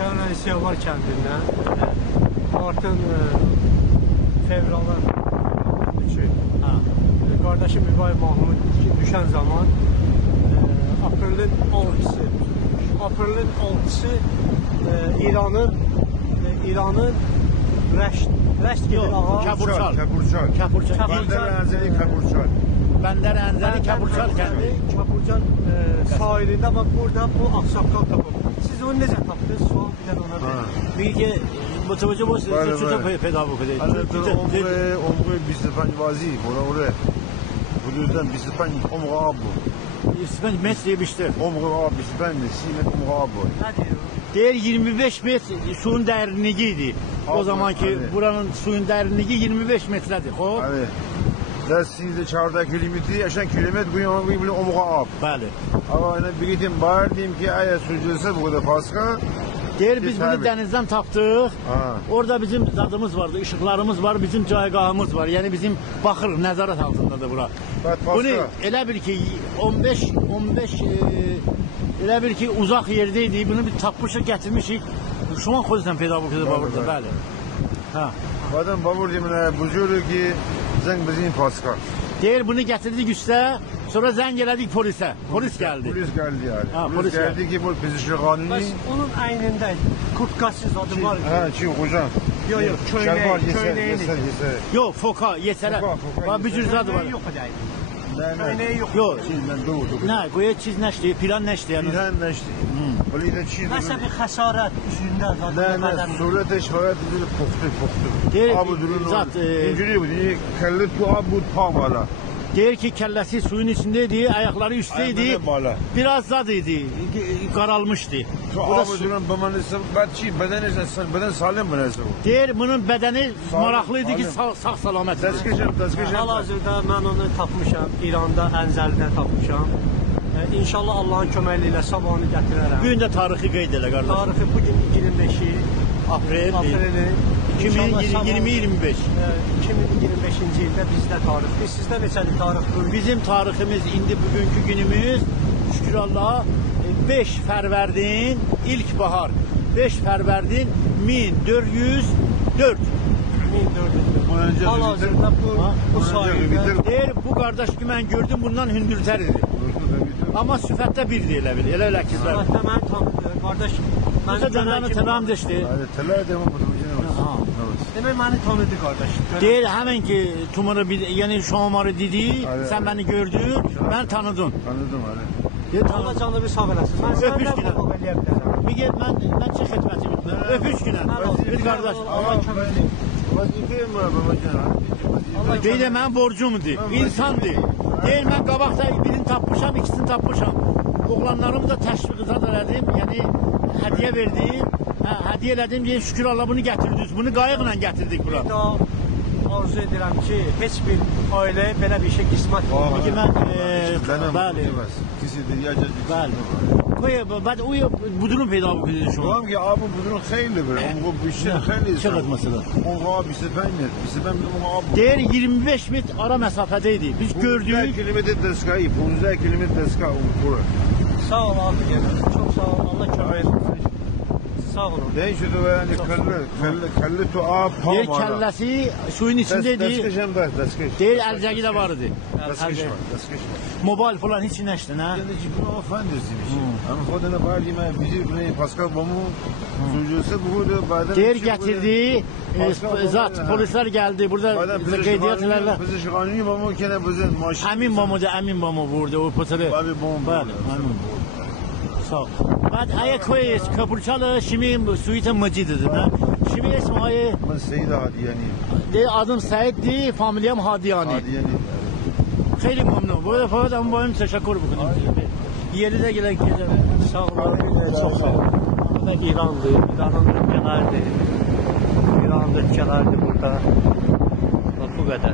Lənkəran Siyahlar kəndindən martın fevralın 3-ü. Qardaşım İbrahim Mahmud düşən zaman aprelin 6-sı İranın Rəşt gedir ağa. Kəpurçal. Bəndər Ənzəli Kəpurçal. Bəndər Ənzəli Kəpurçal kəndi. Kəpurçal sahilində bak burada bu aksaqqal tapıb. Siz onu necə tapdınız? Sual bir dənə ona verin. Bilgi متوجه باش چطور پیدا بکنید عمق 25 بازی oraya حدودا 25 عمق آب بود 25 metre بیشتر عمق آب 25 30 متر عمق آب بود Değer 25 metre suyun derinliğiydi. O zamanki buranın suyun derinliği 25 metredir. Xoş. Evet. Destiğinizde 4 kilometre, yaşan kilometre bu yana bu عمق آب. Bəli. Ama yine bir gittim bağır diyeyim ki eğer sürücüse bu kadar fazla. Değer biz bunu denizden tapdıq. Orada bizim zadımız vardı, ışıklarımız var, bizim caygahımız var. Yani bizim baxır, nəzarət altındadır bura. Bunu elə bil ki 15 elə bil ki uzaq yerdeydi. Bunu bir tapmışıq, gətirmişik. Şu an xoddan peyda burada burada, bəli. Ha. Badam babur demine buzurgi zeng bizim paska. Değer bunu getirdik üste. Sonra zeng elədik polisə. Polis geldi. Polis geldi yani. Ha, polis geldi ki bu fiziki kanuni. Bəs onun əynində kurtkasız adı var. Ha, hocam. Yok köynəyi. Yok foka, yesere. Bak bir cür zadı var. Yok edəydi. Köynəyi yok. Yok. Ben doğru. Ne, qoya çiz nəşdi, plan nəşdi yəni. Plan nəşdi. Böyle de çiz. Nəsə bir xəsarət üzündə zaten. Ne, surət şfayət bir poxtu. Abi durun. Zat. İnciri bu. Kelle tu abu tam ala. Deyir ki kellesi suyun içindeydi, ayakları üstteydi. Biraz zadıydı, qaralmışdı. Abi duran bamanısın, beden salim mi neyse bu? Deyir bunun bedeni maraqlıydı ki sağ salamet. Təskişəm. Hal-hazırda mən onu tapmışam, İranda, Ənzəlidə tapmışam. İnşallah Allah'ın köməkliyi ilə sabahını gətirərəm. Bugün də tarixi qeyd elə qardaş. Tarixi bugün 25'i Apreli 2025. 2025-ci ildə bizdə tarixdir. Sizdə neçədir tarix? Bizim tariximiz indi bugünkü günümüz şükür Allah'a 5 Fərvərdin ilk bahar. 5 Fərvərdin 1404. Hal-hazırda bu sahildə. Deyir bu qardaş ki mən gördüm bundan hündürtər idi. Amma süfətdə bir deyil elə bil. Elə kizlər. Süfətdə mən tanıdım. Qardaş Bizə cəndəni təlam deşdi. Tələr demə bu. Demək məni tanıdı qardaş. Deyir həmin ki tumarı yəni şomarı dedi, sən məni gördün, mən tanıdın. Tanıdım abi. Deyir Allah canlı bir sağ eləsin. Mən öpüş günə. Bir get mən çıx xidmətim. Öpüş günə. Bir qardaş. Allah köməkli. Vazifəyim var babacan. Deyir mən borcumdur, insandır. Deyir mən qabaqda birini tapmışam, ikisini tapmışam. Oğlanlarımı da təşviq elədim, yəni hədiyyə verdim. Hədiyyə elədim deyə şükür Allah bunu gətirdiniz. Bunu qayıqla gətirdik bura. Bir daha arzu edirəm ki, heç bir ailəyə belə bir şey qismət olmaz. Bəli. Bəli. Bəli, o budurun peyda bu dedi şu an. Tamam ki abi budurun xeyli bir. O bu işin xeyli. Çıxız mesela. O abi bizə abi. Deyir 25 metr ara məsafədəydi. Biz gördük. 15 kilometre dəskayı, 15 kilometre dəska bura. Sağ ol abi. Çok sağ ol. Allah kömək etsin. Sağ olun. Ben şu da yani kelle tu ab tam Deyir kəlləsi suyun içindeydi. Dəskəşəm bəs, dəskəş. Deyir əlcəgi də var idi. Dəskəş var. Mobil falan hiç nəşdi, nə? Yani cibin o falan demiş. Ama xodana bağlı mən bizi buraya Pascal Bamu sürücüsü bu da bazen Deyir gətirdi, zat polislər gəldi. Burada qeydiyyatçılarla. Bizi şıqanını Bamu kene bizi maşın. Əmin Bamu vurdu o potları. Abi Bamu. Bəli, əmin. Sağ ol. بعد آیا کوی کپورچال شیمی سویت مجیده نه شیمی اسم آیه من سید هادیانی دی adım Said'di familyam Hadiyani خیلی ممنون bu defa da ben teşekkür ederim yeri de gelen gece sağ olun çok sağ olun burada İran'dı İran'ın ülkelerdi İran'ın ülkelerdi burada bak bu kadar